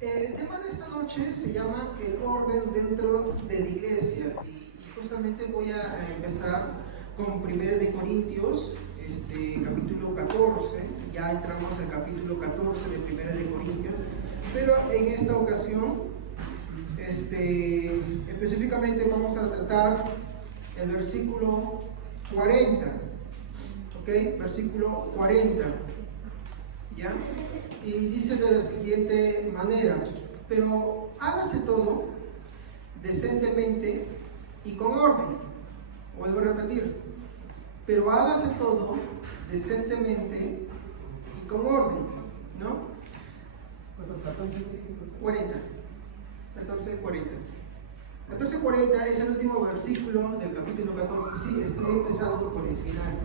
El tema de esta noche se llama el orden dentro de la iglesia y justamente voy a empezar con 1 de Corintios, capítulo 14, ya entramos al capítulo 14 de 1 de Corintios, pero en esta ocasión específicamente vamos a tratar el versículo 40, ¿ok? Versículo 40. ¿Ya? Y dice de la siguiente manera: pero hágase todo decentemente y con orden. Vuelvo a repetir: pero hágase todo decentemente y con orden, ¿no? 40. 14:40. 14:40 es el último versículo del capítulo 14. Sí, estoy empezando por el final.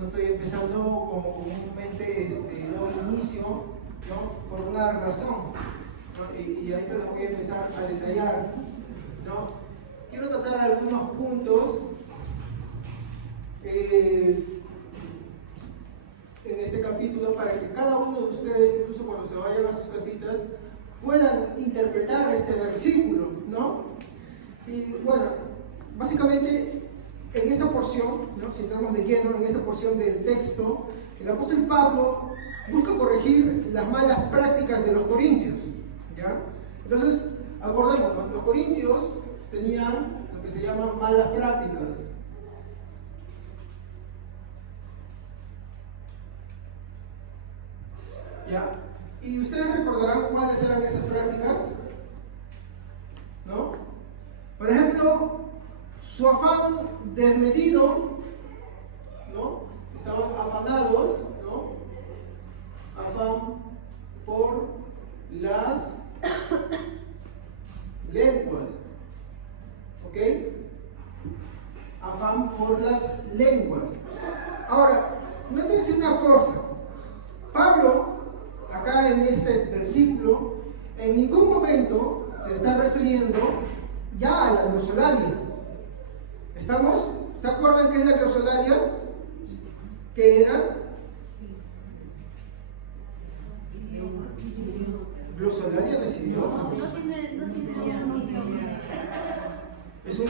No estoy empezando como comúnmente doy inicio, ¿no? Por una razón, ¿no? Y ahorita lo voy a empezar a detallar, ¿no? Quiero tratar algunos puntos en este capítulo para que cada uno de ustedes, incluso cuando se vayan a sus casitas, puedan interpretar este versículo, ¿no? Y bueno, básicamente en esta porción, ¿no? Si entramos de lleno en esta porción del texto, el apóstol Pablo busca corregir las malas prácticas de los corintios, ¿ya? Entonces, acordémonos, los corintios tenían lo que se llaman malas prácticas. ¿Ya? Y ustedes recordarán cuáles eran esas prácticas, ¿no? Por ejemplo, su afán desmedido, ¿no? Estaban afanados, ¿no? Afán por las lenguas, ¿ok? Afán por las lenguas. Ahora, nótense una cosa: Pablo, acá en este versículo, en ningún momento se está refiriendo ya a la glosolalia. ¿Estamos? ¿Se acuerdan qué es la glosolalia? ¿Qué era? Glosolalia no es idioma. Es un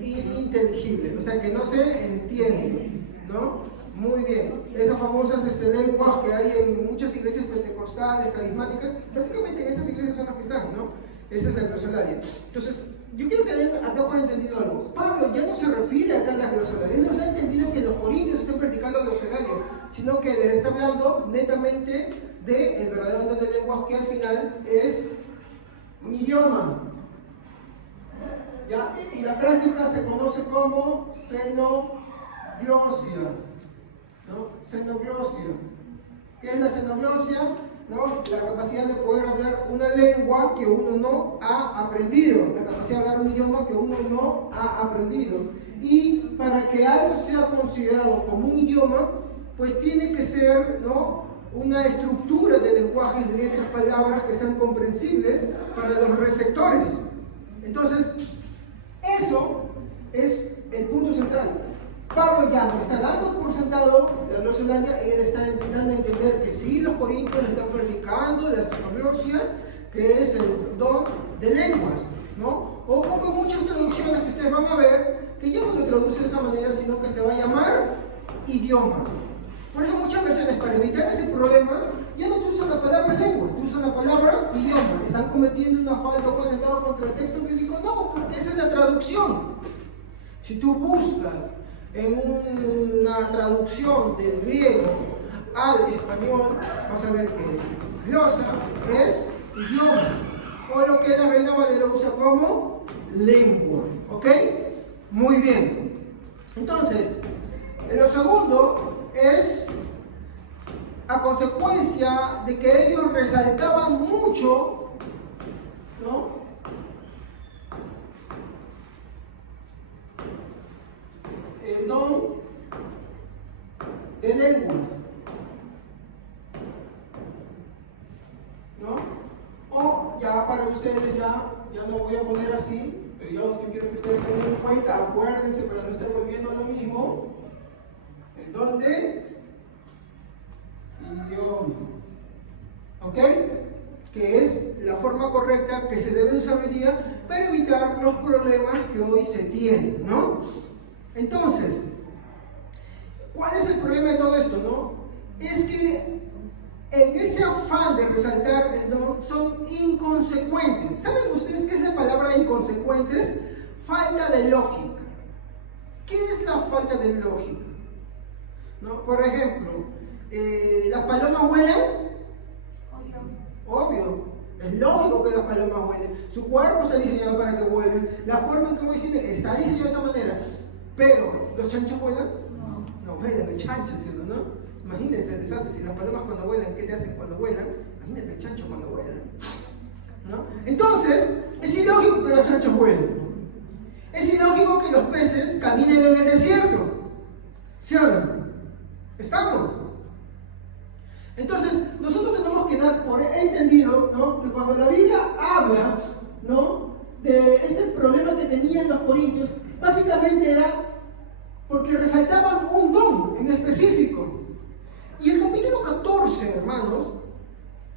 ininteligible, o sea que no se entiende, ¿no? Muy bien. Esas famosas lenguas que hay en muchas iglesias pentecostales, carismáticas, básicamente en esas iglesias son las que están, ¿no? Esa es la glosolalia. Entonces, yo quiero que acá puedan entendido algo. Pablo ya no se refiere acá a la glosolalia. Él no se ha entendido que los corintios estén practicando glosolalia, sino que les está hablando netamente del verdadero don de lenguas, que al final es un idioma. ¿Ya? Y la práctica se conoce como xenoglosia, ¿no? Xenoglosia. ¿Qué es la xenoglosia? ¿No? La capacidad de poder hablar una lengua que uno no ha aprendido, la capacidad de hablar un idioma que uno no ha aprendido. Y para que algo sea considerado como un idioma, pues tiene que ser, ¿no?, una estructura de lenguajes, de letras, palabras que sean comprensibles para los receptores. Entonces, eso es el punto central. Pablo ya no está dando por sentado la glosolalia, él está dando a entender que sí, los corintios están predicando la xenoglosia, que es el don de lenguas, ¿no? O como en muchas traducciones que ustedes van a ver, que ya no lo traducen de esa manera, sino que se va a llamar idioma. Por eso muchas versiones, para evitar ese problema, ya no usan la palabra lengua, usan la palabra idioma. ¿Están cometiendo una falta o atentado contra el texto bíblico? No, porque esa es la traducción. Si tú buscas en una traducción del griego al español, vas a ver que glosa es idioma, o lo que la Reina Valera usa como lengua, ¿ok? Muy bien. Entonces, lo segundo es a consecuencia de que ellos resaltaban mucho, ¿no?, el don de lenguas, ¿no? O ya para ustedes, ya no voy a poner así, pero yo quiero que ustedes tengan en cuenta, acuérdense para no estar volviendo lo mismo, el don de idioma. ¿Ok? que es la forma correcta que se debe usar hoy día para evitar los problemas que hoy se tienen, ¿no? Entonces, ¿cuál es el problema de todo esto, no? Es que en ese afán de resaltar el don son inconsecuentes. ¿Saben ustedes qué es la palabra inconsecuentes? Falta de lógica. ¿Qué es la falta de lógica? ¿No? Por ejemplo, ¿las palomas vuelan? Obvio, es lógico que las palomas vuelen. Su cuerpo está diseñado para que vuelen. La forma en que hoy tiene está diseñado de esa manera. Pero, ¿los chanchos vuelan? No vuelan los chanchos, ¿sí o no? Imagínense el desastre. Si las palomas cuando vuelan, ¿qué te hacen cuando vuelan? Imagínate el chancho cuando vuelan, ¿no? Entonces, es ilógico que los chanchos vuelen. Es ilógico que los peces caminen en el desierto. ¿Sí o no? ¿Estamos? Entonces, nosotros tenemos que dar por entendido, ¿no?, que cuando la Biblia habla, ¿no?, de este problema que tenían los corintios, básicamente era porque resaltaban un don en específico. Y el capítulo 14, hermanos,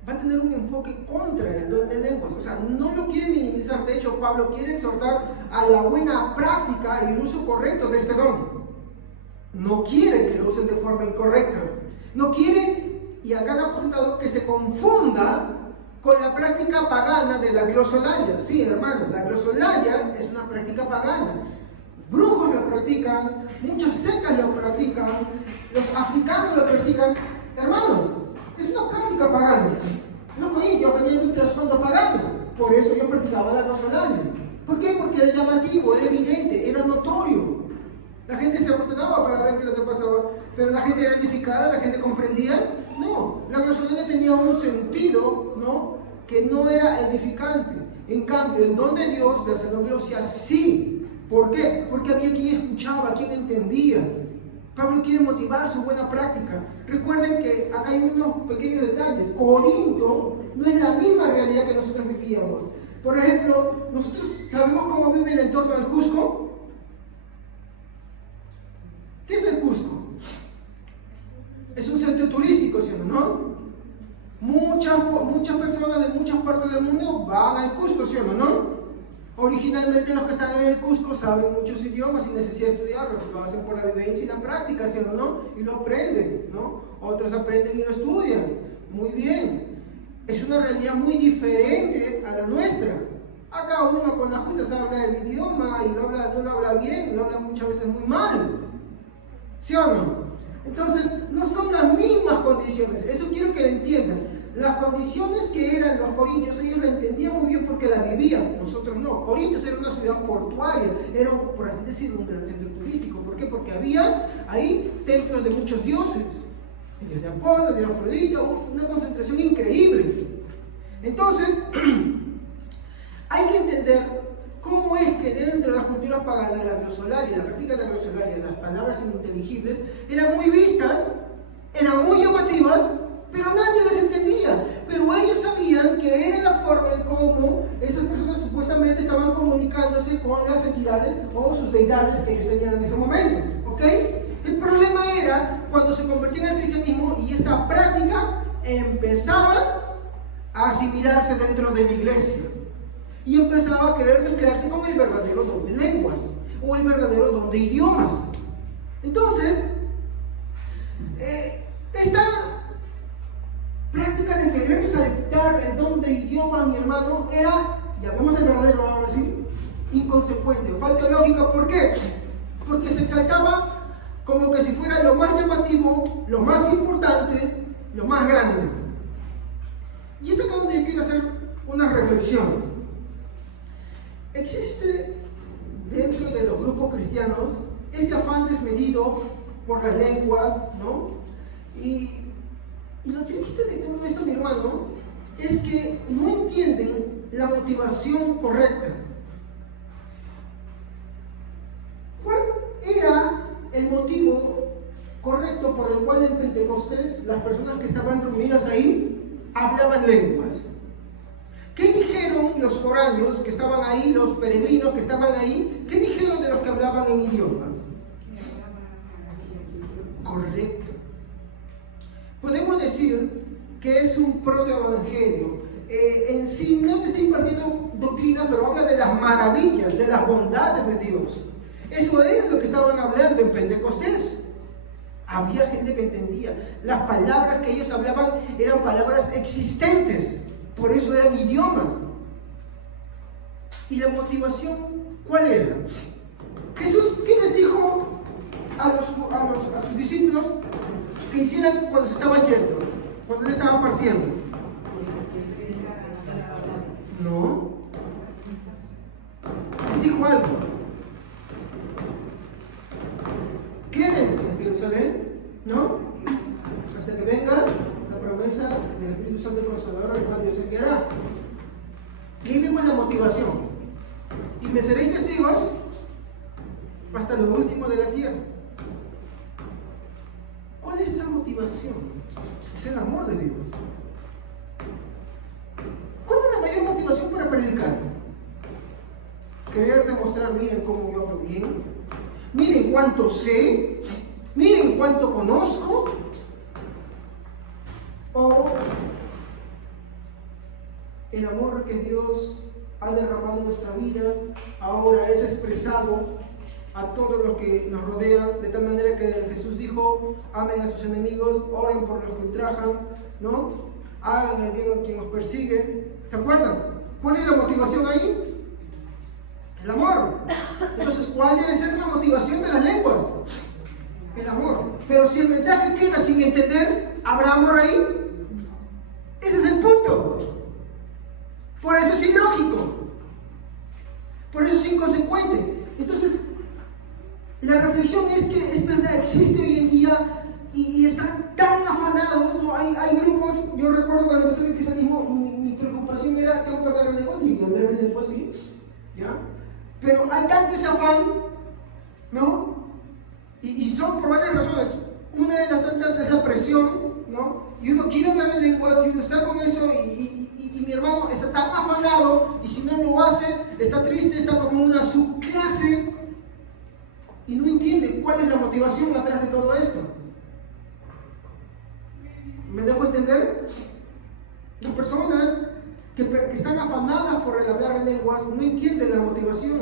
va a tener un enfoque contra el don de lenguas. O sea, no lo quiere minimizar. De hecho, Pablo quiere exhortar a la buena práctica y el uso correcto de este don. No quiere que lo usen de forma incorrecta. No quiere, y acá ha presentado, que se confunda con la práctica pagana de la glosolalia. Sí, hermanos, la glosolalia es una práctica pagana. Brujos lo practican, muchos sectas lo practican, los africanos lo practican. Hermanos, es una práctica pagana. Los corintios venían de un trasfondo pagano, por eso yo practicaba la glosolalia. ¿Por qué? Porque era llamativo, era evidente, era notorio. La gente se afortunaba para ver qué es lo que pasaba, pero la gente era edificada, la gente comprendía. No, la glosolalia tenía un sentido, ¿no?, que no era edificante. En cambio, el don de Dios de hacer la glosia sí. ¿Por qué? Porque había quien escuchaba, quien entendía. Pablo quiere motivar su buena práctica. Recuerden que acá hay unos pequeños detalles. Corinto no es la misma realidad que nosotros vivíamos. Por ejemplo, nosotros sabemos cómo vive el entorno del Cusco. ¿Qué es el Cusco? Es un centro turístico, ¿sí o no? Muchas personas de muchas partes del mundo van al Cusco, ¿sí o no? Originalmente los que están en el Cusco saben muchos idiomas sin necesidad de estudiarlos, lo hacen por la vivencia y la práctica, ¿sí o no? Y lo aprenden, ¿no? Otros aprenden y lo estudian. Muy bien. Es una realidad muy diferente a la nuestra. Acá uno con la justa sabe hablar el idioma y no lo habla bien, lo habla muchas veces muy mal. ¿Sí o no? Entonces, no son las mismas condiciones. Eso quiero que lo entiendan. Las condiciones que eran los corintios, ellos la entendían muy bien porque la vivían, nosotros no. Corintios era una ciudad portuaria, era, por así decirlo, un gran centro turístico. ¿Por qué? Porque había ahí templos de muchos dioses. El dios de Apolo, el de Afrodita, una concentración increíble. Entonces, hay que entender cómo es que dentro de las culturas paganas, la glosolalia, la práctica de la glosolalia, las palabras ininteligibles, eran muy vistas, eran muy llamativas, pero nadie les entendía. Pero ellos sabían que era la forma en cómo esas personas supuestamente estaban comunicándose con las entidades o sus deidades que ellos tenían en ese momento. ¿Ok? El problema era cuando se convertían al cristianismo y esta práctica empezaba a asimilarse dentro de la iglesia. Y empezaba a querer mezclarse con el verdadero don de lenguas o el verdadero don de idiomas. Entonces, esta práctica de querer resaltar el don de idioma, mi hermano, era, llamemos el verdadero ahora sí, inconsecuente, falta de lógica. ¿Por qué? Porque se exaltaba como que si fuera lo más llamativo, lo más importante, lo más grande. Y es acá donde yo quiero hacer unas reflexiones. Existe dentro de los grupos cristianos este afán desmedido por las lenguas, ¿no? Y lo triste de todo esto, mi hermano, es que no entienden la motivación correcta. ¿Cuál era el motivo correcto por el cual en Pentecostés las personas que estaban reunidas ahí hablaban lenguas? ¿Qué dijeron los foráneos que estaban ahí, los peregrinos que estaban ahí? ¿Qué dijeron de los que hablaban en idiomas? Correcto. Podemos decir que es un protoevangelio, en sí no te está impartiendo doctrina, pero habla de las maravillas, de las bondades de Dios. Eso es lo que estaban hablando en Pentecostés. Había gente que entendía. Las palabras que ellos hablaban eran palabras existentes, por eso eran idiomas. ¿Y la motivación cuál era? Jesús, ¿qué les dijo a sus discípulos que hicieran cuando se estaban yendo, cuando le estaban partiendo? No. Les dijo algo. Quédense en Jerusalén, ¿no? Hasta que venga la promesa del Espíritu Santo y Consolador, al cual Dios enviará. Y ahí vemos la motivación. Y me seréis testigos hasta lo último de la tierra. ¿Cuál es esa motivación? Es el amor de Dios. ¿Cuál es la mayor motivación para predicar? Querer demostrar, miren cómo yo hablo bien, miren cuánto sé, miren cuánto conozco, o el amor que Dios ha derramado en nuestra vida ahora es expresado a todos los que nos rodean, de tal manera que Jesús dijo: amen a sus enemigos, oren por los que ultrajan, ¿no? Hagan el bien a quien nos persigue. ¿Se acuerdan? ¿Cuál es la motivación ahí? El amor. Entonces, ¿cuál debe ser la motivación de las lenguas? El amor. Pero si el mensaje queda sin entender, ¿habrá amor ahí? Ese es el punto. Por eso es ilógico. Por eso es inconsecuente. Entonces, la reflexión es que es verdad, existe hoy en día y están tan afanados, ¿no? Hay grupos, yo recuerdo cuando empecé el cristianismo, mi preocupación era: tengo que hablar en lenguas, y hablar en lenguas, sí, ¿ya? Pero hay tanto ese afán, ¿no? Y son por varias razones. Una de las tantas es la presión, ¿no? Y uno quiere hablar en lenguas, y uno está con eso, y mi hermano está tan afanado, y si no lo hace, está triste, está como una subclase, y no entiende cuál es la motivación atrás de todo esto. ¿Me dejo entender? Las personas que están afanadas por el hablar en lenguas no entienden la motivación,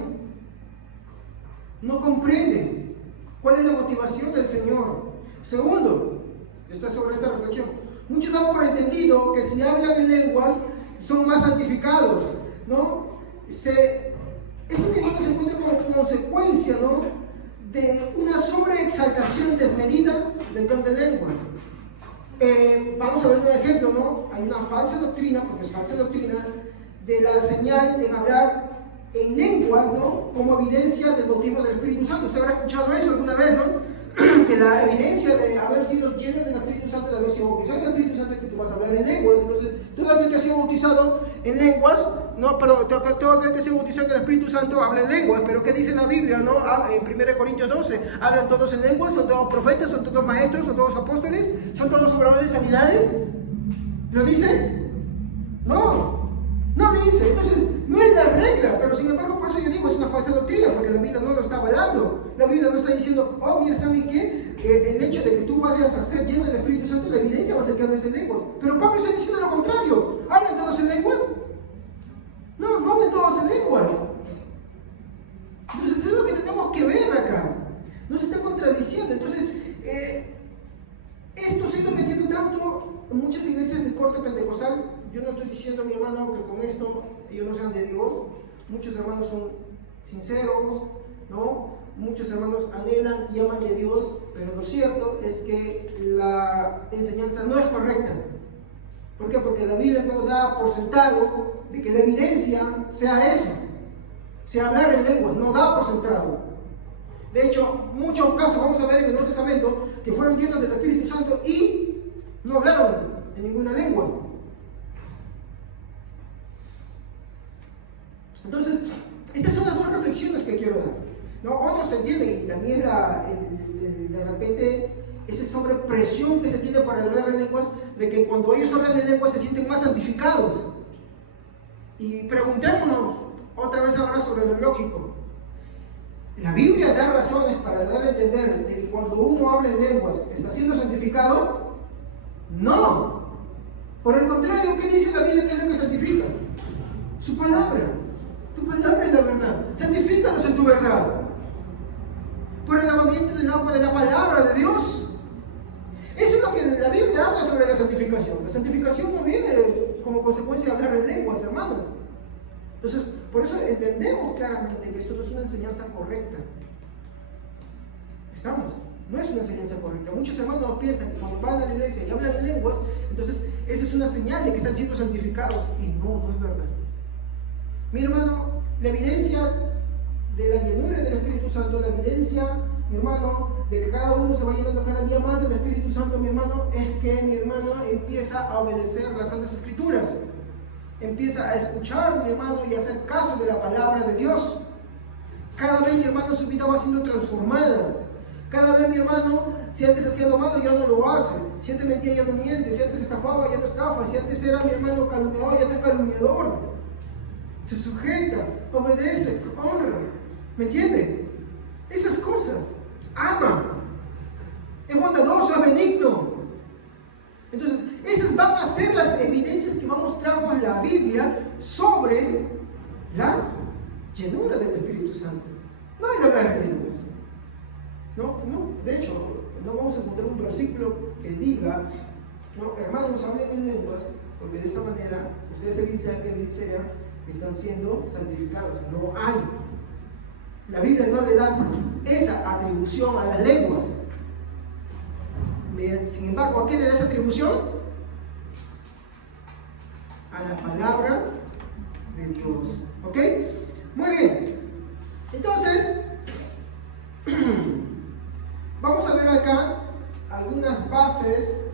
no comprenden cuál es la motivación del Señor. Segundo, está sobre esta reflexión, muchos dan por entendido que si hablan en lenguas son más santificados, ¿no? Esto mismo se encuentra como consecuencia, ¿no?, de una sobreexaltación desmedida del don de lenguas. Vamos a ver un ejemplo, ¿no? Hay una falsa doctrina, porque es falsa doctrina, de la señal en hablar en lenguas, ¿no?, como evidencia del motivo del Espíritu Santo. Usted habrá escuchado eso alguna vez, ¿no? Que la evidencia de haber sido lleno del Espíritu Santo, de haber sido bautizado en el Espíritu Santo, es que tú vas a hablar en lenguas. Entonces, todo aquel que ha sido bautizado en lenguas, no, pero todo aquel que se bautizó en el Espíritu Santo habla en lenguas. Pero ¿qué dice la Biblia, no? En 1 Corintios 12, hablan todos en lenguas, son todos profetas, son todos maestros, son todos apóstoles, son todos obradores de sanidades. ¿Lo dice? No dice. Entonces, no es la regla, pero sin embargo, por eso yo digo, es una falsa doctrina, porque la Biblia no lo está avalando. La Biblia no está diciendo: oh, mira, ¿saben qué? El hecho de que tú vayas a ser lleno del Espíritu Santo, la evidencia va a ser que hables en lenguas. Pero Pablo está diciendo lo contrario: ¿hablan todos en lenguas? No hablan todos en lenguas. Entonces, es lo que tenemos que ver acá. No se está contradiciendo. Entonces, esto se ha ido metiendo tanto en muchas iglesias del corte pentecostal. Yo no estoy diciendo, mi hermano, que con esto ellos no sean de Dios. Muchos hermanos son sinceros, ¿no? Muchos hermanos anhelan y aman de Dios, pero lo cierto es que la enseñanza no es correcta. ¿Por qué? Porque la Biblia no da por sentado de que la evidencia sea eso, sea hablar en lenguas, no da por sentado. De hecho, muchos casos vamos a ver en el Nuevo Testamento que fueron llenos del Espíritu Santo y no hablaron en ninguna lengua. Entonces, estas son las dos reflexiones que quiero dar, ¿no? Otros entienden, y también de repente esa sobrepresión que se tiene para hablar en lenguas, de que cuando ellos hablan en lenguas se sienten más santificados. Y preguntémonos otra vez ahora sobre lo lógico. ¿La Biblia da razones para dar a entender de que cuando uno habla en lenguas está siendo santificado? No. Por el contrario, ¿qué dice la Biblia que es lo que santifica? verdad, por el lavamiento del agua de la palabra de Dios. Eso es lo que la Biblia habla sobre la santificación. La santificación no viene como consecuencia de hablar en lenguas, hermanos. Entonces, por eso entendemos claramente que esto no es una enseñanza correcta. ¿Estamos? No es una enseñanza correcta. Muchos hermanos piensan que cuando van a la iglesia y hablan en lenguas, entonces esa es una señal de que están siendo santificados. Y no es verdad. Mi hermano, la evidencia de la llenura del Espíritu Santo, la evidencia, mi hermano, de que cada uno se va llenando cada día más del Espíritu Santo, mi hermano, es que mi hermano empieza a obedecer las Santas Escrituras. Empieza a escuchar, mi hermano, y a hacer caso de la palabra de Dios. Cada vez, mi hermano, su vida va siendo transformada. Cada vez, mi hermano, si antes hacía lo malo, ya no lo hace. Si antes mentía, ya no miente. Si antes estafaba, ya no estafa. Si antes era, mi hermano, calumniador, ya no es calumniador. Se sujeta, obedece, honra. ¿Me entiende? Esas cosas. Ama. Es bondadoso, es benigno. Entonces, esas van a ser las evidencias que va a mostrarnos la Biblia sobre la llenura del Espíritu Santo. No hay de hablar en lenguas. No, de hecho, no vamos a encontrar un versículo que diga, no, hermanos, hablen en lenguas, porque de esa manera ustedes evidenciarían que están siendo santificados. No hay. La Biblia no le da esa atribución a las lenguas. Sin embargo, ¿a qué le da esa atribución? A la palabra de Dios. ¿Ok? Muy bien. Entonces, vamos a ver acá algunas bases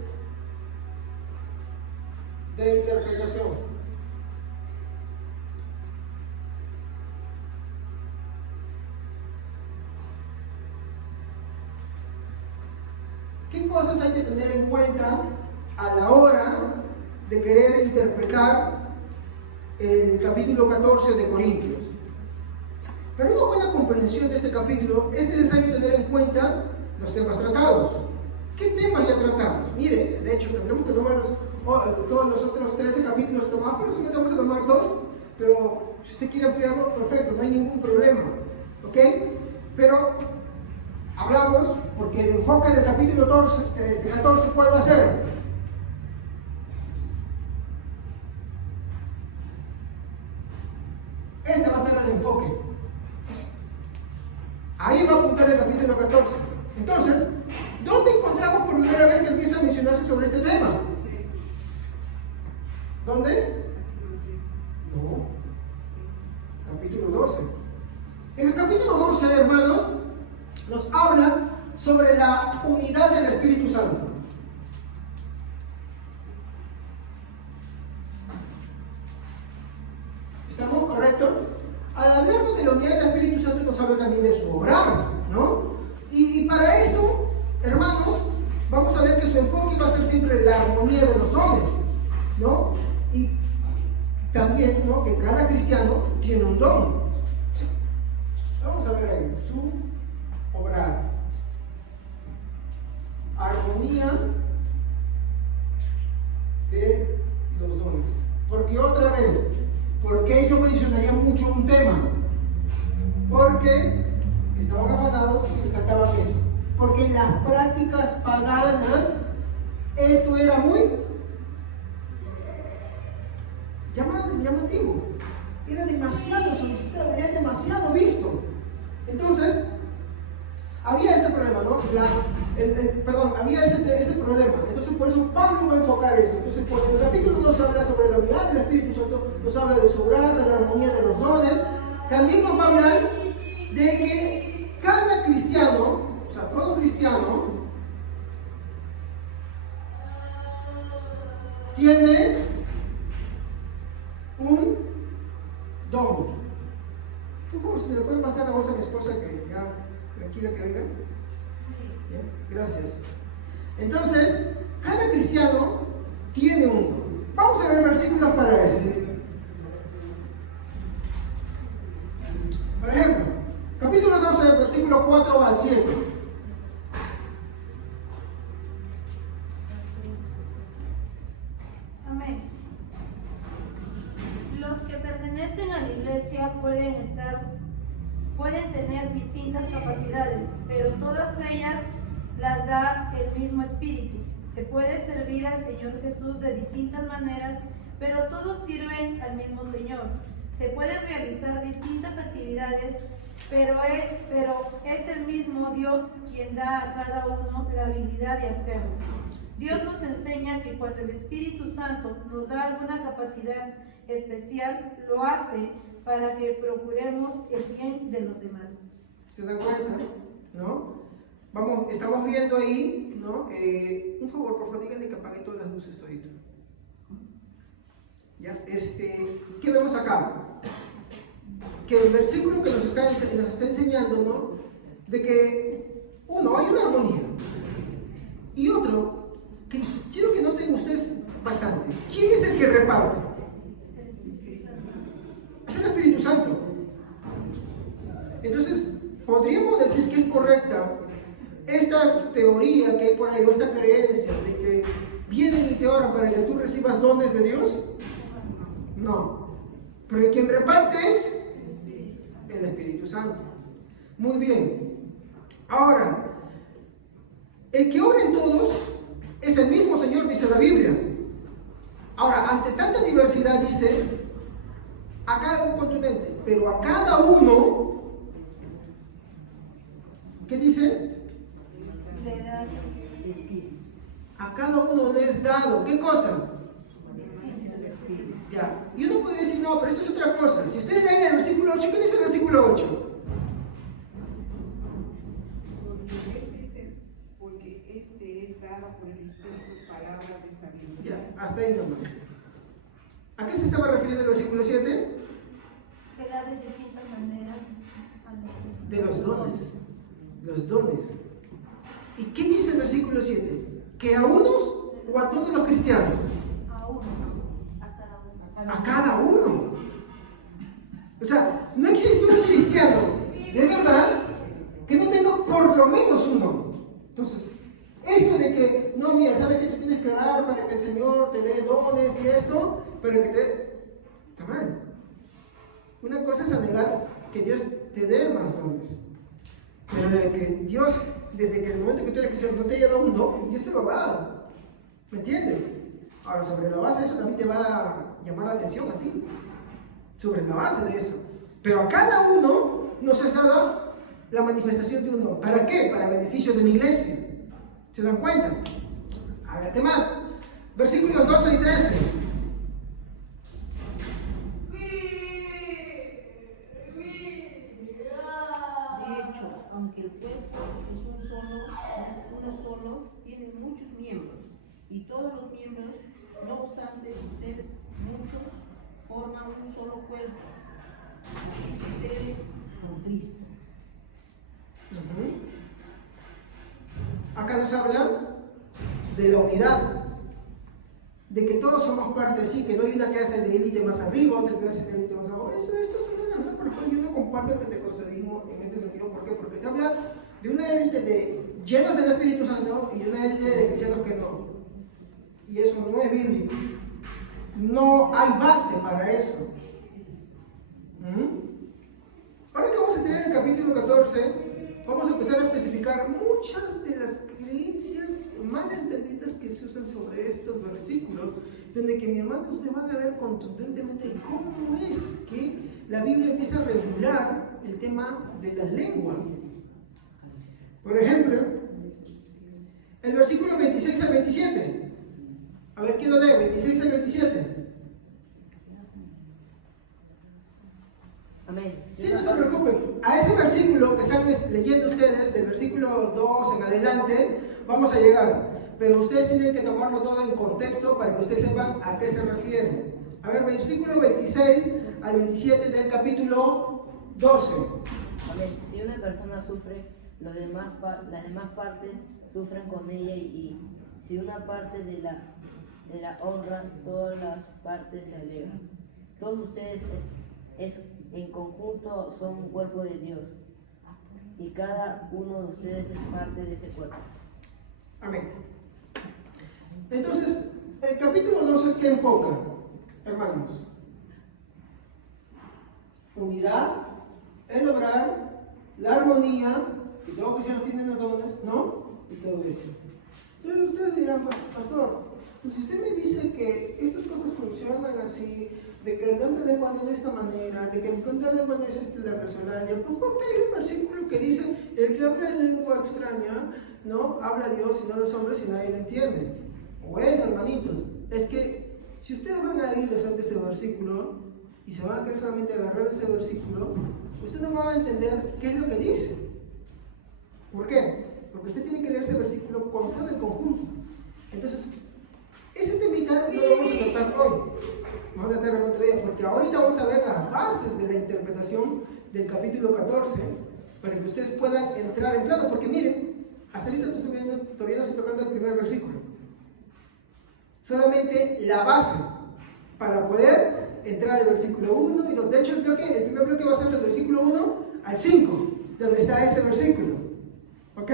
de interpretación. ¿Qué cosas hay que tener en cuenta a la hora de querer interpretar el capítulo 14 de Corintios? Para una buena comprensión de este capítulo es necesario tener en cuenta los temas tratados. ¿Qué temas ya tratamos? Mire, de hecho tendremos que tomar todos los otros 13 capítulos tomados, pero solamente vamos a tomar 2, pero si usted quiere ampliarlo, perfecto, no hay ningún problema. ¿Ok? Pero hablamos, porque el enfoque del capítulo 14, ¿cuál va a ser? Este va a ser el enfoque. Ahí va a apuntar el capítulo 14. Entonces, ¿dónde encontramos por primera vez que empieza a mencionarse sobre este tema? ¿Dónde? No. Capítulo 12. En el capítulo 12, hermanos, nos habla sobre la unidad del Espíritu Santo. ¿Estamos correctos? Al hablar de la unidad del Espíritu Santo nos habla también de su obrar, ¿no? Y para eso, hermanos, vamos a ver que su enfoque va a ser siempre la armonía de los hombres, ¿no? Y también, ¿no?, que cada cristiano tiene un don. Vamos a ver ahí, su obrar. Armonía de los dones. Porque otra vez, ¿por qué yo mencionaría mucho un tema? Porque estaban afanados y resaltaban esto. Porque en las prácticas paganas esto era muy llamativo. Era demasiado solicitado, era demasiado visto. Entonces, había este problema, ¿no? Había ese problema. Entonces, por eso Pablo va a enfocar eso. Entonces, por el capítulo 2 habla sobre la unidad del Espíritu Santo, nos habla de su obrar, de la armonía de los dones. También nos va a hablar de que cada cristiano, o sea, todo cristiano, tiene un don. Por favor, si me lo pueden pasar la voz a mi esposa, que ya tranquila que venga. Bien, gracias. Entonces, cada cristiano tiene un don. Vamos a ver versículos para eso. Por ejemplo, capítulo 12, versículo 4 al 7. Amén. Los que pertenecen a la iglesia pueden estar Pueden tener distintas capacidades, pero todas ellas las da el mismo Espíritu. Se puede servir al Señor Jesús de distintas maneras, pero todos sirven al mismo Señor. Se pueden realizar distintas actividades, pero es el mismo Dios quien da a cada uno la habilidad de hacerlo. Dios nos enseña que cuando el Espíritu Santo nos da alguna capacidad especial, lo hace para que procuremos el bien de los demás. ¿Se dan cuenta? ¿No? Estamos viendo ahí, ¿no? Un favor, por favor, díganle que apague todas las luces ahorita. ¿Ya? ¿Qué vemos acá? Que el versículo que nos está enseñando, ¿no? De que, uno, hay una armonía. Y otro, que quiero que noten ustedes bastante. ¿Quién es el que reparte? Es el Espíritu Santo. Entonces, podríamos decir que es correcta esta teoría que hay por ahí, o esta creencia de que vienen y te oran para que tú recibas dones de Dios. No. Pero quien reparte es el Espíritu Santo. Muy bien. Ahora, el que ora en todos es el mismo Señor, dice la Biblia. Ahora, ante tanta diversidad, dice, a cada un continente, pero a cada uno, ¿qué dice? Le da el Espíritu. A cada uno le es dado, ¿qué cosa? Ya. Y uno puede decir, no, pero esto es otra cosa. Si ustedes leen el versículo 8, ¿qué dice el versículo 8? Porque este es dada por el Espíritu palabra de sabiduría. Ya, hasta ahí nomás. ¿A qué se estaba refiriendo el versículo 7? Se da de distintas maneras a los personas. De los dones. Los dones. ¿Y qué dice el versículo 7? ¿Que a unos o a todos los cristianos? A uno, a cada uno. A cada uno. O sea, no existe un cristiano de verdad que no tenga por lo menos un don. Entonces, esto de que, no, mira, sabes que tú tienes que orar para que el Señor te dé dones y esto, pero que te... Está mal. Una cosa es anhelar que Dios te dé más dones. Pero de que Dios, desde que el momento que tú eres cristiano no te haya dado un don, Dios te lo va a dar. ¿Me entiendes? Ahora, sobre la base de eso también te va a llamar la atención a ti. Sobre la base de eso. Pero a cada uno nos es dada la manifestación de un don. ¿Para qué? Para beneficio de la iglesia. ¿Se dan cuenta? A ver, ¿qué más? Versículos 12 y 13. De hecho, aunque el cuerpo es uno solo, tiene muchos miembros, y todos los miembros, no obstante ser muchos, forman un solo cuerpo. Así sucede con Cristo. Acá nos habla de la unidad, de que todos somos parte, sí, que no hay una clase de élite más arriba, otra clase de élite más abajo. Esto es una razón por la cual yo no comparto el pentecostalismo en este sentido. ¿Por qué? Porque habla de una élite de llenos del Espíritu Santo y una élite de cristianos que no. Y eso no es bíblico. No hay base para eso. Ahora que vamos a tener el capítulo 14, vamos a empezar a especificar muchas de las creencias mal entendidas que se usan sobre estos versículos, donde que mi hermano ustedes van a ver contundentemente cómo es que la Biblia empieza a regular el tema de las lenguas. Por ejemplo, el versículo 26 al 27. A ver, ¿quién lo lee? 26 al 27. Amén. Sí, no se preocupen. A ese versículo que están leyendo ustedes, del versículo 2 en adelante, vamos a llegar. Pero ustedes tienen que tomarlo todo en contexto para que ustedes sepan a qué se refiere. A ver, versículo 26 al 27 del capítulo 12. Amén. Si una persona sufre, las demás partes sufren con ella y si una parte de la honra, todas las partes se alegran. Todos ustedes en conjunto son un cuerpo de Dios y cada uno de ustedes es parte de ese cuerpo. Amén. Entonces, el capítulo 12, ¿qué enfoca, hermanos? Unidad, el obrar la armonía, que todos los cristianos tienen los dones, ¿no? Y todo eso. Entonces ustedes dirán, pastor, pues si usted me dice que estas cosas funcionan así, de que el don de lengua no es de esta manera, de que el don de lengua no es la personalia, pues porque hay un versículo que dice, el que habla en lengua extraña, ¿no? Habla a Dios y no a los hombres y nadie le entiende. Bueno, hermanitos, es que si ustedes van a ir de frente a ese versículo y se van a quedar solamente a agarrar ese versículo, ustedes no van a entender qué es lo que dice. ¿Por qué? Porque usted tiene que leer ese versículo con todo el conjunto. Entonces, ese temita no lo vamos a tratar hoy. Vamos a tratarlo otro día, porque ahorita vamos a ver las bases de la interpretación del capítulo 14 para que ustedes puedan entrar en plano. Porque miren, hasta ahorita todavía no estoy tocando el primer versículo. Solamente la base para poder entrar al versículo 1 y 2. De hecho, el primer bloque va a ser del versículo 1 al 5, donde está ese versículo. ¿Ok?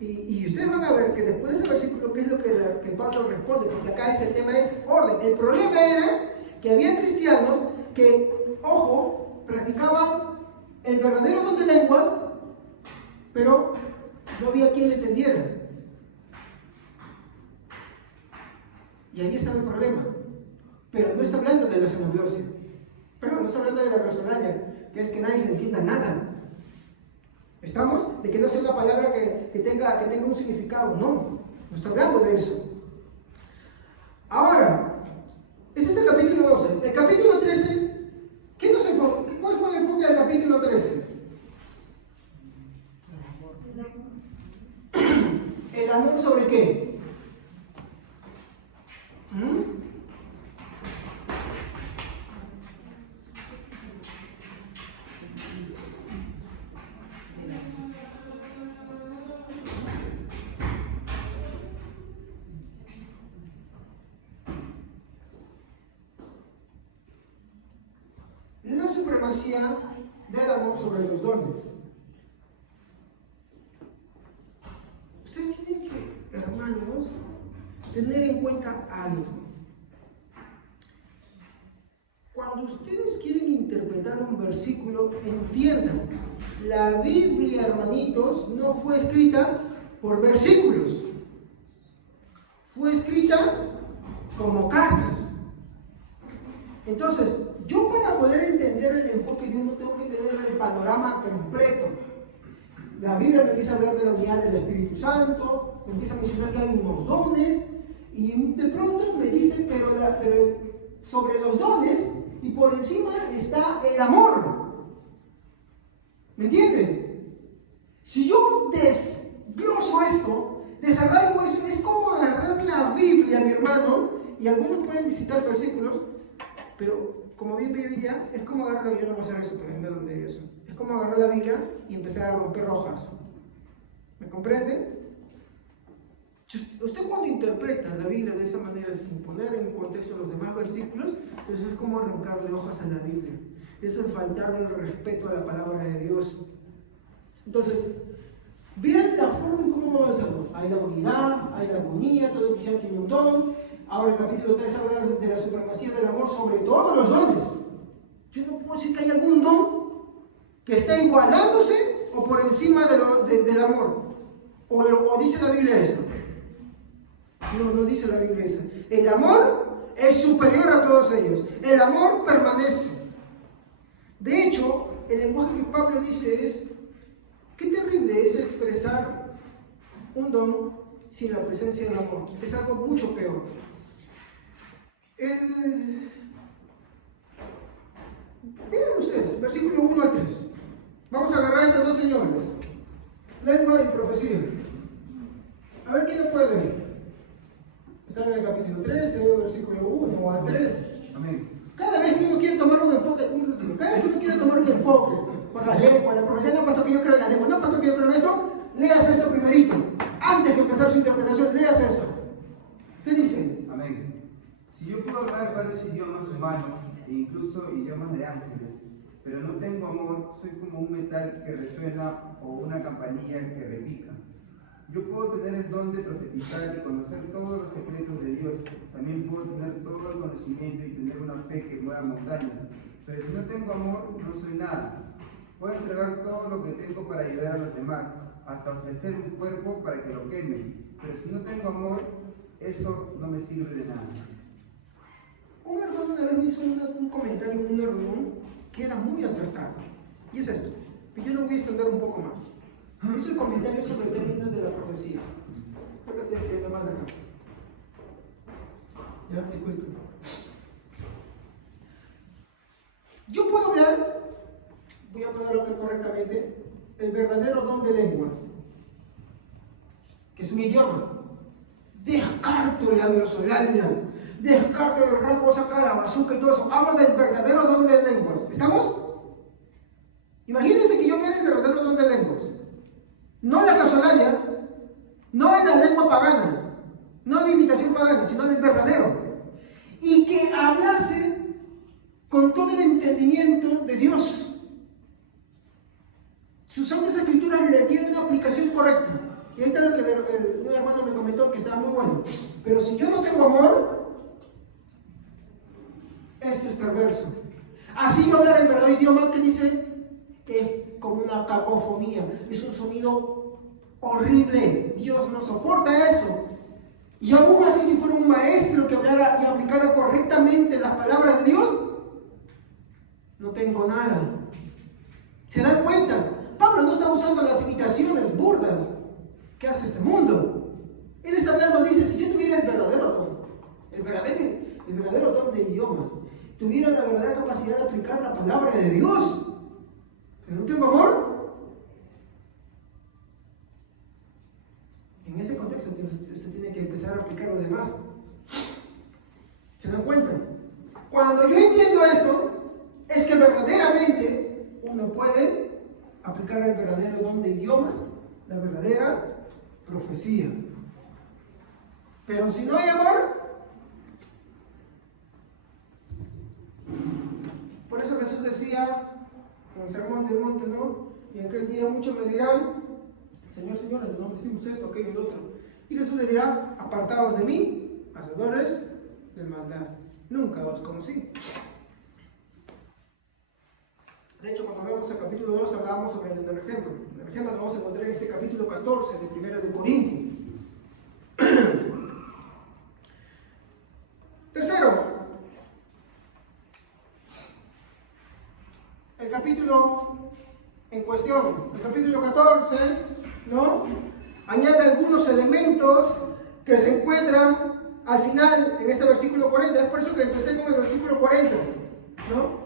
Y ustedes van a ver que después de ese versículo, ¿qué es lo que Pablo responde? Porque acá el tema es orden. El problema era que había cristianos que, ojo, practicaban el verdadero don de lenguas, pero no había quien le entendiera. Y ahí estaba el problema. Pero no está hablando de la xenobiosis. Perdón, no está hablando de la personalia, que es que nadie le entienda nada. ¿Estamos? De que no sea una palabra que tenga un significado. No está hablando de eso. Ahora, ese es el capítulo 12. El capítulo 13, ¿cuál fue el enfoque del capítulo 13? ¿El amor sobre qué? La supremacía del amor sobre los dones. Ustedes tienen que, hermanos, tener en cuenta algo. Cuando ustedes quieren interpretar un versículo, entiendan, la Biblia, hermanitos, no fue escrita por versículos. Fue escrita como cartas. Entonces, yo para poder entender el enfoque de uno tengo que tener el panorama completo. La Biblia me empieza a hablar de la unidad del Espíritu Santo, me empieza a mencionar que hay unos dones, y de pronto me dice, pero sobre los dones, y por encima está el amor. ¿Me entienden? Si yo desgloso esto, desarraigo esto, es como agarrar la Biblia, mi hermano, y algunos pueden visitar versículos, pero como bien veía, es como agarrar la Biblia, no voy a hacer eso, pero me donde eso. Es como agarrar la Biblia y empezar a romper hojas. ¿Me comprende? Usted cuando interpreta la Biblia de esa manera, sin poner en contexto los demás versículos, pues es como arrancarle hojas a la Biblia. Eso es faltarle el respeto a la palabra de Dios. Entonces, vean la forma en cómo va avanzando. Hay la unidad, hay la armonía, todo el cristiano tiene un don. Ahora el capítulo 3 habla de la supremacía del amor sobre todos los dones. Yo no puedo decir que hay algún don que está igualándose o por encima del amor. O dice la Biblia eso. No dice la Biblia eso. El amor es superior a todos ellos. El amor permanece. De hecho, el lenguaje que Pablo dice es, qué terrible es expresar un don sin la presencia del amor. Es algo mucho peor. Miren ustedes, versículo 1 al 3. Vamos a agarrar a estos dos señores. Lengua y profecía. A ver quién lo puede leer. Están en el capítulo 3, en el versículo 1 al 3. Amén. Cada vez que uno quiere tomar un enfoque, cada vez que uno quiere tomar un enfoque por la lengua, la profecía, no pastor que yo creo en la lengua, no pastor que yo creo en esto, leas esto primerito. Antes de empezar su interpretación, leas esto. ¿Qué dice? Amén. Si yo puedo hablar varios idiomas humanos e incluso idiomas de ángeles, pero no tengo amor, soy como un metal que resuena o una campanilla que repica. Yo puedo tener el don de profetizar y conocer todos los secretos de Dios. También puedo tener todo el conocimiento y tener una fe que mueva montañas. Pero si no tengo amor, no soy nada. Puedo entregar todo lo que tengo para ayudar a los demás, hasta ofrecer mi cuerpo para que lo quemen. Pero si no tengo amor, eso no me sirve de nada. Un hermano una vez me hizo un comentario en una reunión que era muy acertado. Y es esto. Y yo lo voy a extender un poco más. Hizo el comentario sobre términos de la profecía. Creo que te más de acá. Ya, disculpe. Yo puedo hablar, voy a ponerlo correctamente, el verdadero don de lenguas, que es mi idioma. Descarto la glosolalia, descarto el rango, saca la bazooka y todo eso. Hablo del verdadero don de lenguas. ¿Estamos? Imagínense que yo viera el verdadero don de lenguas. No la glosolalia, no en la lengua pagana, no en la imitación pagana, sino del verdadero. Y que hablase con todo el entendimiento de Dios. Sus santas escrituras le tienen una aplicación correcta. Y ahí está lo que un hermano me comentó que estaba muy bueno. Pero si yo no tengo amor, esto es perverso. Así yo hablar el verdadero idioma que dice que es como una cacofonía, es un sonido horrible. Dios no soporta eso. Y aún así, si fuera un maestro que hablara y aplicara correctamente las palabras de Dios, no tengo nada. ¿Se dan cuenta? Pablo no está usando las imitaciones burdas que hace este mundo. Él está hablando, dice, si yo tuviera el verdadero don, el verdadero don de idiomas, tuviera la verdadera capacidad de aplicar la palabra de Dios, pero no tengo amor, en ese contexto usted tiene que empezar a aplicar lo demás. ¿Se dan cuenta? Cuando yo entiendo esto, es que verdaderamente uno puede aplicar el verdadero don de idiomas, la verdadera profecía. Pero si no hay amor, por eso Jesús decía en el sermón del monte, ¿no? Y en aquel día muchos me dirán, Señor, Señor, en tu nombre hicimos esto, aquello y lo otro. Y Jesús le dirá, apartados de mí, hacedores del maldad. Nunca os conocí. De hecho, cuando hablamos del capítulo 2, hablábamos sobre el energema. El energema lo vamos a encontrar en este capítulo 14 de 1 de Corintios. Tercero, el capítulo en cuestión, el capítulo 14, ¿no? Añade algunos elementos que se encuentran al final en este versículo 40. Es por eso que empecé con el versículo 40, ¿no?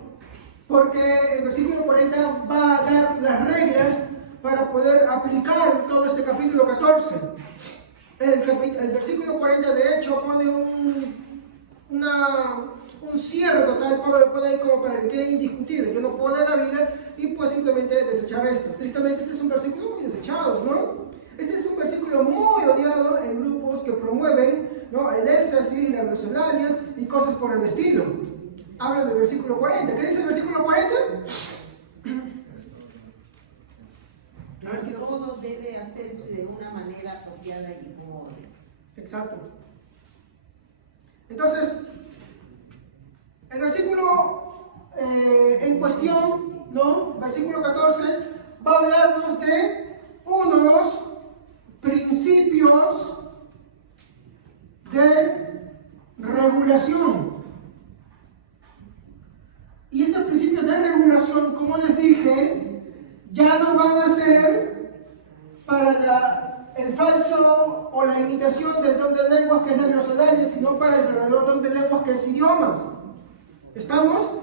Porque el versículo 40 va a dar las reglas para poder aplicar todo este capítulo 14. El versículo 40 de hecho pone un cierre total, Pablo pone ahí como para que quede indiscutible. Yo no puedo leer la Biblia y pues simplemente desechar esto. Tristemente este es un versículo muy desechado, ¿no? Este es un versículo muy odiado en grupos que promueven, ¿no?, el éxtasis, las glosolalia y cosas por el estilo. Habla del versículo 40. ¿Qué dice el versículo 40? Todo debe hacerse de una manera apropiada y con orden. Exacto. Entonces, el versículo en cuestión, ¿no? Versículo 14, va a hablarnos de unos principios de regulación. Y estos principios de regulación, como les dije, ya no van a ser para el falso o la imitación del don de lenguas que es la glosolalia, sino para el verdadero don de lenguas que es idiomas. ¿Estamos?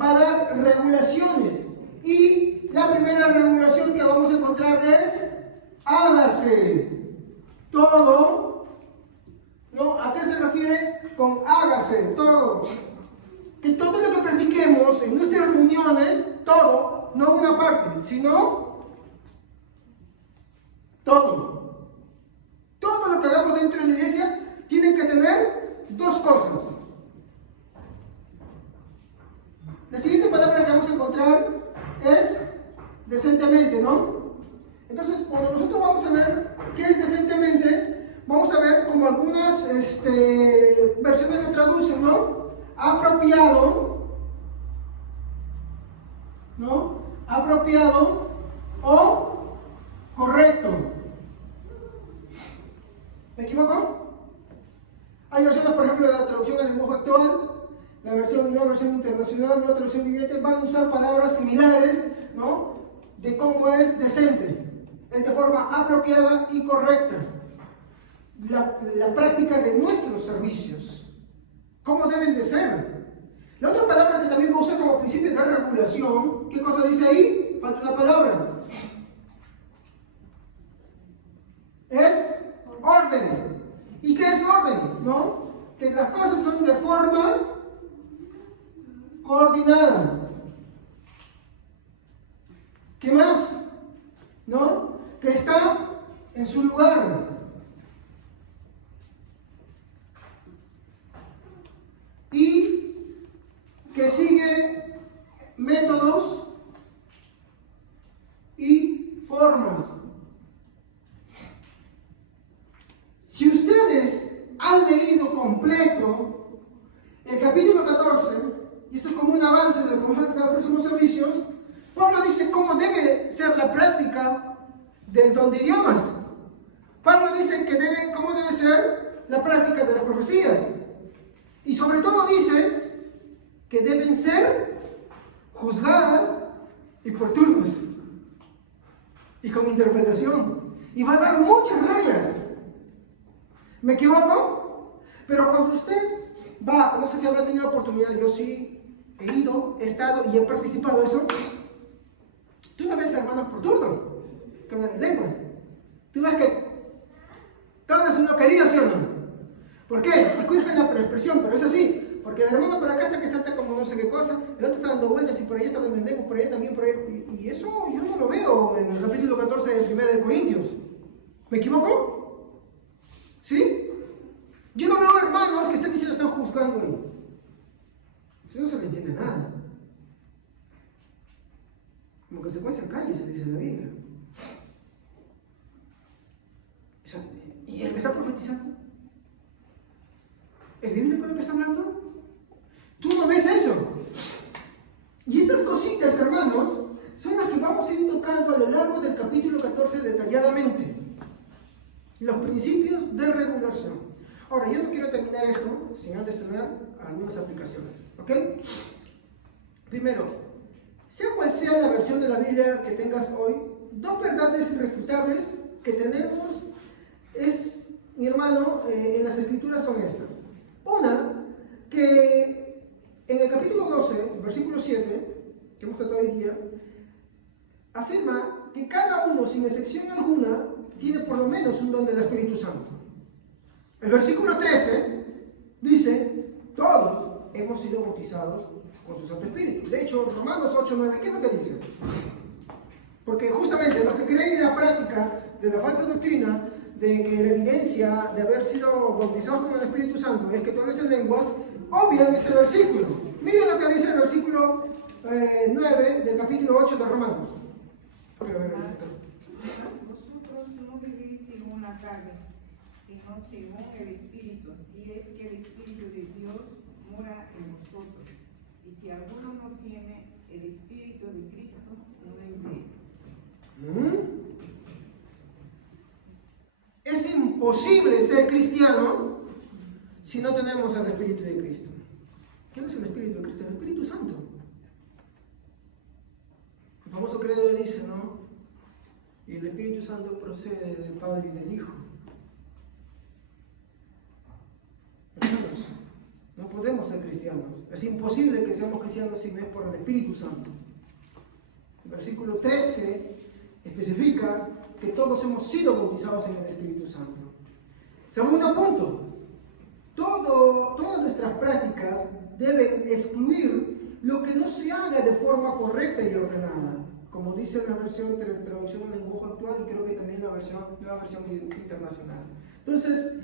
Va a dar regulaciones. Y la primera regulación que vamos a encontrar es: hágase todo. ¿No? ¿A qué se refiere con hágase todo? Que todo lo que practiquemos en nuestras reuniones, todo, no una parte, sino todo. Todo lo que hagamos dentro de la iglesia tiene que tener dos cosas. La siguiente palabra que vamos a encontrar es decentemente, ¿no? Entonces, cuando nosotros vamos a ver qué es decentemente, vamos a ver como algunas versiones lo traducen, ¿no? Apropiado, ¿no? apropiado o correcto. ¿Me equivoco? Hay versiones, por ejemplo, de la traducción al lenguaje actual, la nueva versión internacional, nueva traducción viviente, van a usar palabras similares, ¿no? De cómo es decente. Es de forma apropiada y correcta. La práctica de nuestros servicios. ¿Cómo deben de ser? La otra palabra que también usa como principio de regulación, ¿qué cosa dice ahí? Falta una palabra. Es orden. ¿Y qué es orden? ¿No? Que las cosas son de forma coordinada. ¿Qué más? ¿No? Que está en su lugar. Y que sigue métodos y formas. Si ustedes han leído completo el capítulo 14, y esto es como un avance de lo que vamos a tratar en los próximos servicios, Pablo dice cómo debe ser la práctica del don de idiomas. Pablo dice cómo debe ser la práctica de las profecías. Y sobre todo dice que deben ser juzgadas y por turnos y con interpretación. Y va a dar muchas reglas. ¿Me equivoco? Pero cuando usted va, no sé si habrá tenido oportunidad, yo sí he ido, he estado y he participado de eso. Tú no ves hermanos por turno que hablan en lenguas. Tú ves que todo es uno querido, ¿sí o no? ¿Por qué? Disculpen la expresión, pero es así. Porque el hermano por acá está que salta como no sé qué cosa, el otro está dando vueltas y por ahí está hablando en lenguas, por ahí también, por ahí. Y eso yo no lo veo en el capítulo 14 de 1 de Corintios. ¿Me equivoco? ¿Sí? Yo no veo hermanos que estén diciendo están juzgando ahí. Eso no se le entiende nada. Como consecuencia, cállese, dice la Biblia. O sea, ¿y el que está profetizando? ¿Es bíblico lo que está hablando? Tú no ves eso. Y estas cositas, hermanos, son las que vamos a ir tocando a lo largo del capítulo 14 detalladamente. Los principios de regulación. Ahora, yo no quiero terminar esto sin antes tener algunas aplicaciones. ¿Ok? Primero, sea cual sea la versión de la Biblia que tengas hoy, dos verdades irrefutables que tenemos mi hermano, en las escrituras son estas. Una, que en el capítulo 12, versículo 7, que hemos tratado hoy día, afirma que cada uno, sin excepción alguna, tiene por lo menos un don del Espíritu Santo. El versículo 13 dice, todos hemos sido bautizados con su Santo Espíritu. De hecho, Romanos 8:9, ¿qué es lo que dice? Porque justamente los que creen en la práctica de la falsa doctrina de que la evidencia de haber sido bautizados con el Espíritu Santo es que tú hables en lenguas, obvian este versículo. Miren lo que dice el versículo 9 del capítulo 8 de Romanos. Mas vosotros no vivís según la carne, sino según el Espíritu, si es que el Espíritu de Dios mora en vosotros. Y si alguno no tiene el Espíritu de Cristo, no es de él. Es imposible ser cristiano si no tenemos el Espíritu de Cristo. ¿Qué es el Espíritu de Cristo? El Espíritu Santo. El famoso credo dice, ¿no? Y el Espíritu Santo procede del Padre y del Hijo. Hermanos, no podemos ser cristianos. Es imposible que seamos cristianos si no es por el Espíritu Santo. El versículo 13 especifica que todos hemos sido bautizados en el Espíritu Santo. Segundo punto, todas nuestras prácticas deben excluir lo que no se haga de forma correcta y ordenada, como dice la versión de la traducción al lenguaje actual y creo que también la nueva versión internacional. Entonces,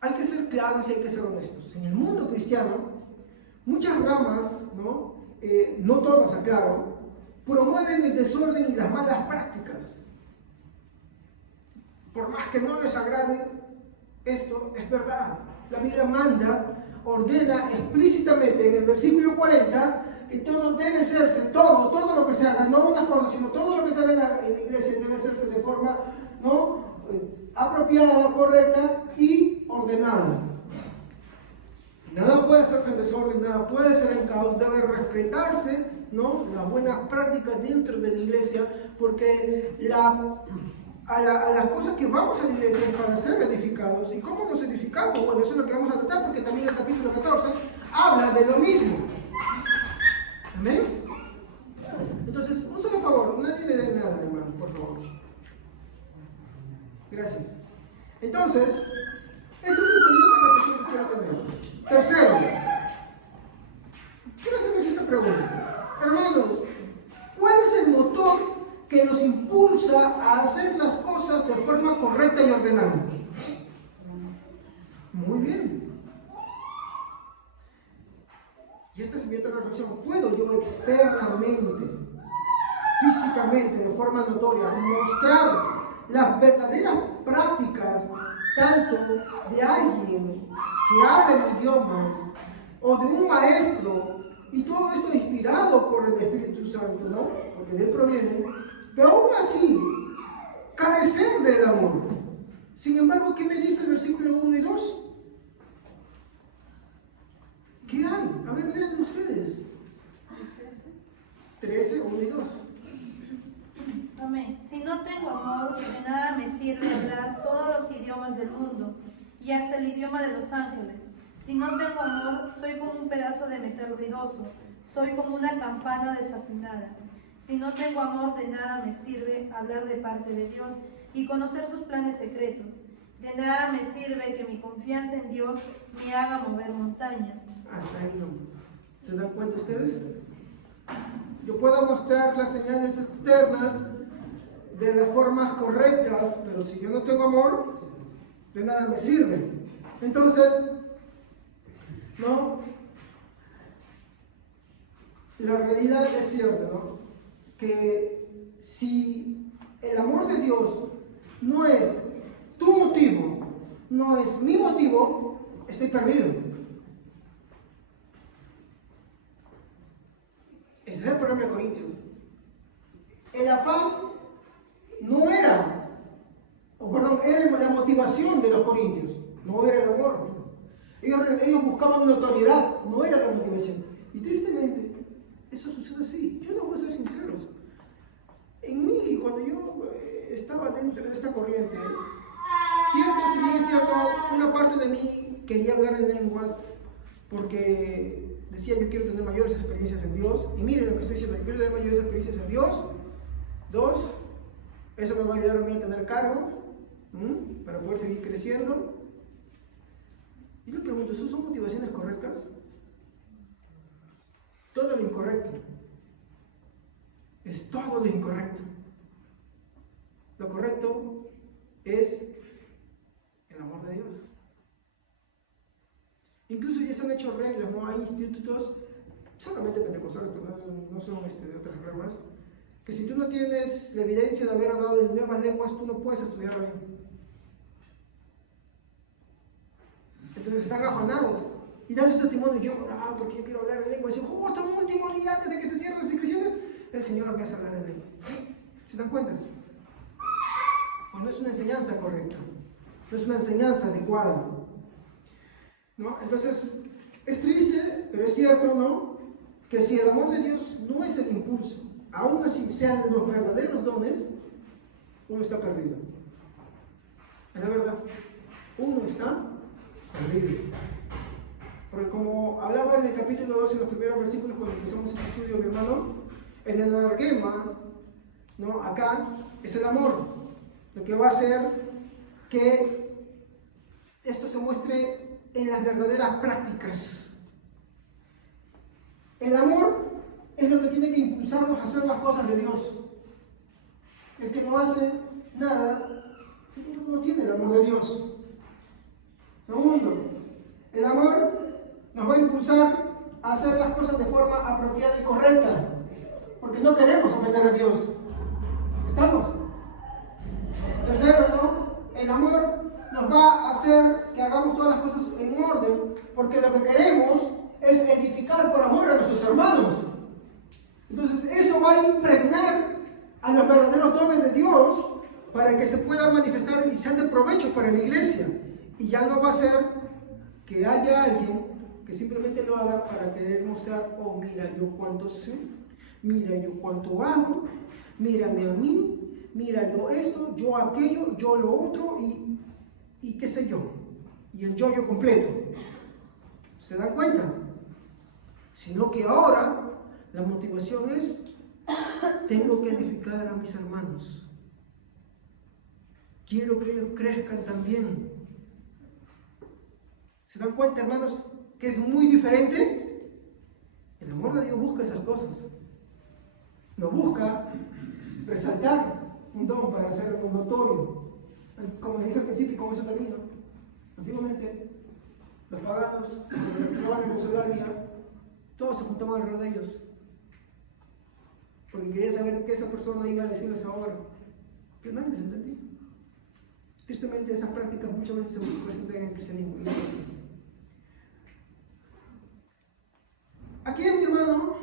hay que ser claros y hay que ser honestos. En el mundo cristiano, muchas ramas, no todas, aclaro, promueven el desorden y las malas prácticas. Por más que no les agrade, esto es verdad. La Biblia ordena explícitamente en el versículo 40 que todo debe hacerse, todo lo que se haga, no unas cosas, sino todo lo que se haga en la iglesia debe hacerse de forma, ¿no?, apropiada, correcta y ordenada. Nada puede hacerse en desorden, nada puede ser en caos, debe respetarse, ¿no?, las buenas prácticas dentro de la iglesia, porque a las cosas que vamos a la iglesia es para ser edificados. ¿Y cómo nos edificamos? Bueno, eso es lo que vamos a tratar, porque también el capítulo 14 habla de lo mismo. ¿Amén? Entonces, un solo favor, nadie le dé nada, hermano, por favor. Gracias. Entonces, esa es la segunda reflexión que quiero tener. Tercero, quiero hacerles esta pregunta. Hermanos, ¿cuál es el motor que nos impulsa a hacer las cosas de forma correcta y ordenada? Muy bien. Y esta es mi otra reflexión. ¿Puedo yo externamente, físicamente, de forma notoria, mostrar las verdaderas prácticas tanto de alguien que habla en idiomas o de un maestro, y todo esto inspirado por el Espíritu Santo, ¿no?, porque de él proviene, pero aún así carecer del amor? Sin embargo, ¿qué me dice el versículo 1 y 2? ¿Qué hay? A ver, lean ustedes. 13, 1 y 2. Amén. Si no tengo amor, de nada me sirve hablar todos los idiomas del mundo y hasta el idioma de los ángeles. Si no tengo amor, soy como un pedazo de metal ruidoso, soy como una campana desafinada. Si no tengo amor, de nada me sirve hablar de parte de Dios y conocer sus planes secretos. De nada me sirve que mi confianza en Dios me haga mover montañas. Hasta ahí nomás. ¿Se dan cuenta ustedes? Yo puedo mostrar las señales externas de las formas correctas, pero si yo no tengo amor, de nada me sirve. Entonces, ¿no?, la realidad es cierta, ¿no?, que si el amor de Dios no es tu motivo, no es mi motivo, estoy perdido. Ese es el problema de Corintios. El afán no era, era la motivación de los corintios, no era el amor. Ellos buscaban notoriedad, no era la motivación. Y tristemente, eso sucede así. Yo no voy a ser sincero. En mí, cuando yo estaba dentro de esta corriente, si bien es cierto, una parte de mí quería hablar en lenguas porque decía, yo quiero tener mayores experiencias en Dios. Y miren lo que estoy diciendo, yo quiero tener mayores experiencias en Dios. 2, eso me va a ayudar a mí a tener cargo, para poder seguir creciendo. Y le pregunto, ¿esas son motivaciones correctas? Todo lo incorrecto. Es todo lo incorrecto. Lo correcto es el amor de Dios. Incluso ya se han hecho reglas, ¿no? Hay institutos, solamente pentecostales, no son de otras ramas, que si tú no tienes la evidencia de haber hablado de nuevas lenguas, tú no puedes estudiar bien. Entonces están afanados y dan su testimonio. Yo oraba porque yo quiero hablar en lenguas. Y dicen, justo un último día antes de que se cierren las inscripciones, el Señor empieza a hablar en lenguas. ¿Se dan cuenta? Pues no es una enseñanza correcta, no es una enseñanza adecuada, ¿no? Entonces, es triste, pero es cierto, ¿no?, que si el amor de Dios no es el impulso, aún así sean los verdaderos dones, uno está perdido. Es la verdad, uno está perdido. Porque como hablaba en el capítulo 2, en los primeros versículos, cuando empezamos este estudio, mi hermano, el energema, ¿no?, acá es el amor, lo que va a hacer que esto se muestre en las verdaderas prácticas. El amor es lo que tiene que impulsarnos a hacer las cosas de Dios. El que no hace nada, no tiene el amor de Dios. Segundo, el amor nos va a impulsar a hacer las cosas de forma apropiada y correcta, porque no queremos ofender a Dios. ¿Estamos? Tercero, ¿no?, el amor nos va a hacer que hagamos todas las cosas en orden, porque lo que queremos es edificar por amor a nuestros hermanos. Entonces eso va a impregnar a los verdaderos dones de Dios para que se puedan manifestar y sean de provecho para la iglesia. Y ya no va a ser que haya alguien que simplemente lo haga para querer mostrar, oh, mira yo cuánto sé, mira yo cuánto hago, mírame a mí, mira yo esto, yo aquello, yo lo otro y qué sé yo. Y el yo completo. ¿Se dan cuenta? Sino que ahora la motivación es, tengo que edificar a mis hermanos. Quiero que ellos crezcan también. ¿Se dan cuenta, hermanos, que es muy diferente? El amor de Dios busca esas cosas. No busca resaltar un don para hacerlo notorio. Como les dije al principio, y con eso termino. Antiguamente, los paganos, los que trabajaban en Mesopotamia, todos se juntaban alrededor de ellos. Porque quería saber qué esa persona iba a decirles ahora. Que nadie les entendía. Tristemente, esas prácticas muchas veces se presentan en el cristianismo. Aquí, mi hermano,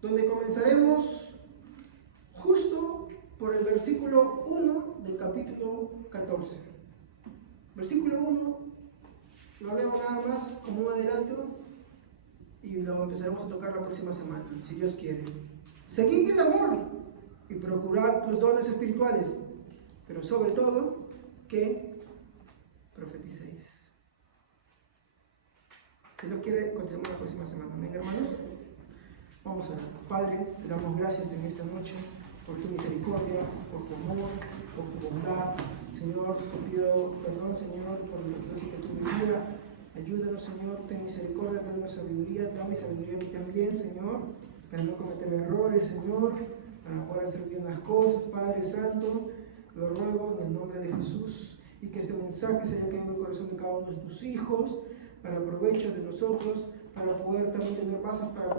donde comenzaremos justo por el versículo 1 del capítulo 14. Versículo 1, lo leo nada más como un adelanto y lo empezaremos a tocar la próxima semana, si Dios quiere. Seguid el amor y procurad los dones espirituales, pero sobre todo que profeticéis. Si Dios quiere, continuamos la próxima semana. Amén, hermanos. Vamos a Padre, te damos gracias en esta noche por tu misericordia, por tu amor, por tu bondad. Señor, te pido perdón, Señor, por los veces que tu vida. Ayúdanos, Señor, ten misericordia, danos sabiduría, dame sabiduría a mí también, Señor, para no cometer errores, Señor, para poder hacer bien las cosas, Padre Santo. Lo ruego en el nombre de Jesús y que este mensaje se haya quedado en el corazón de cada uno de tus hijos, para el provecho de nosotros, para poder también tener bases para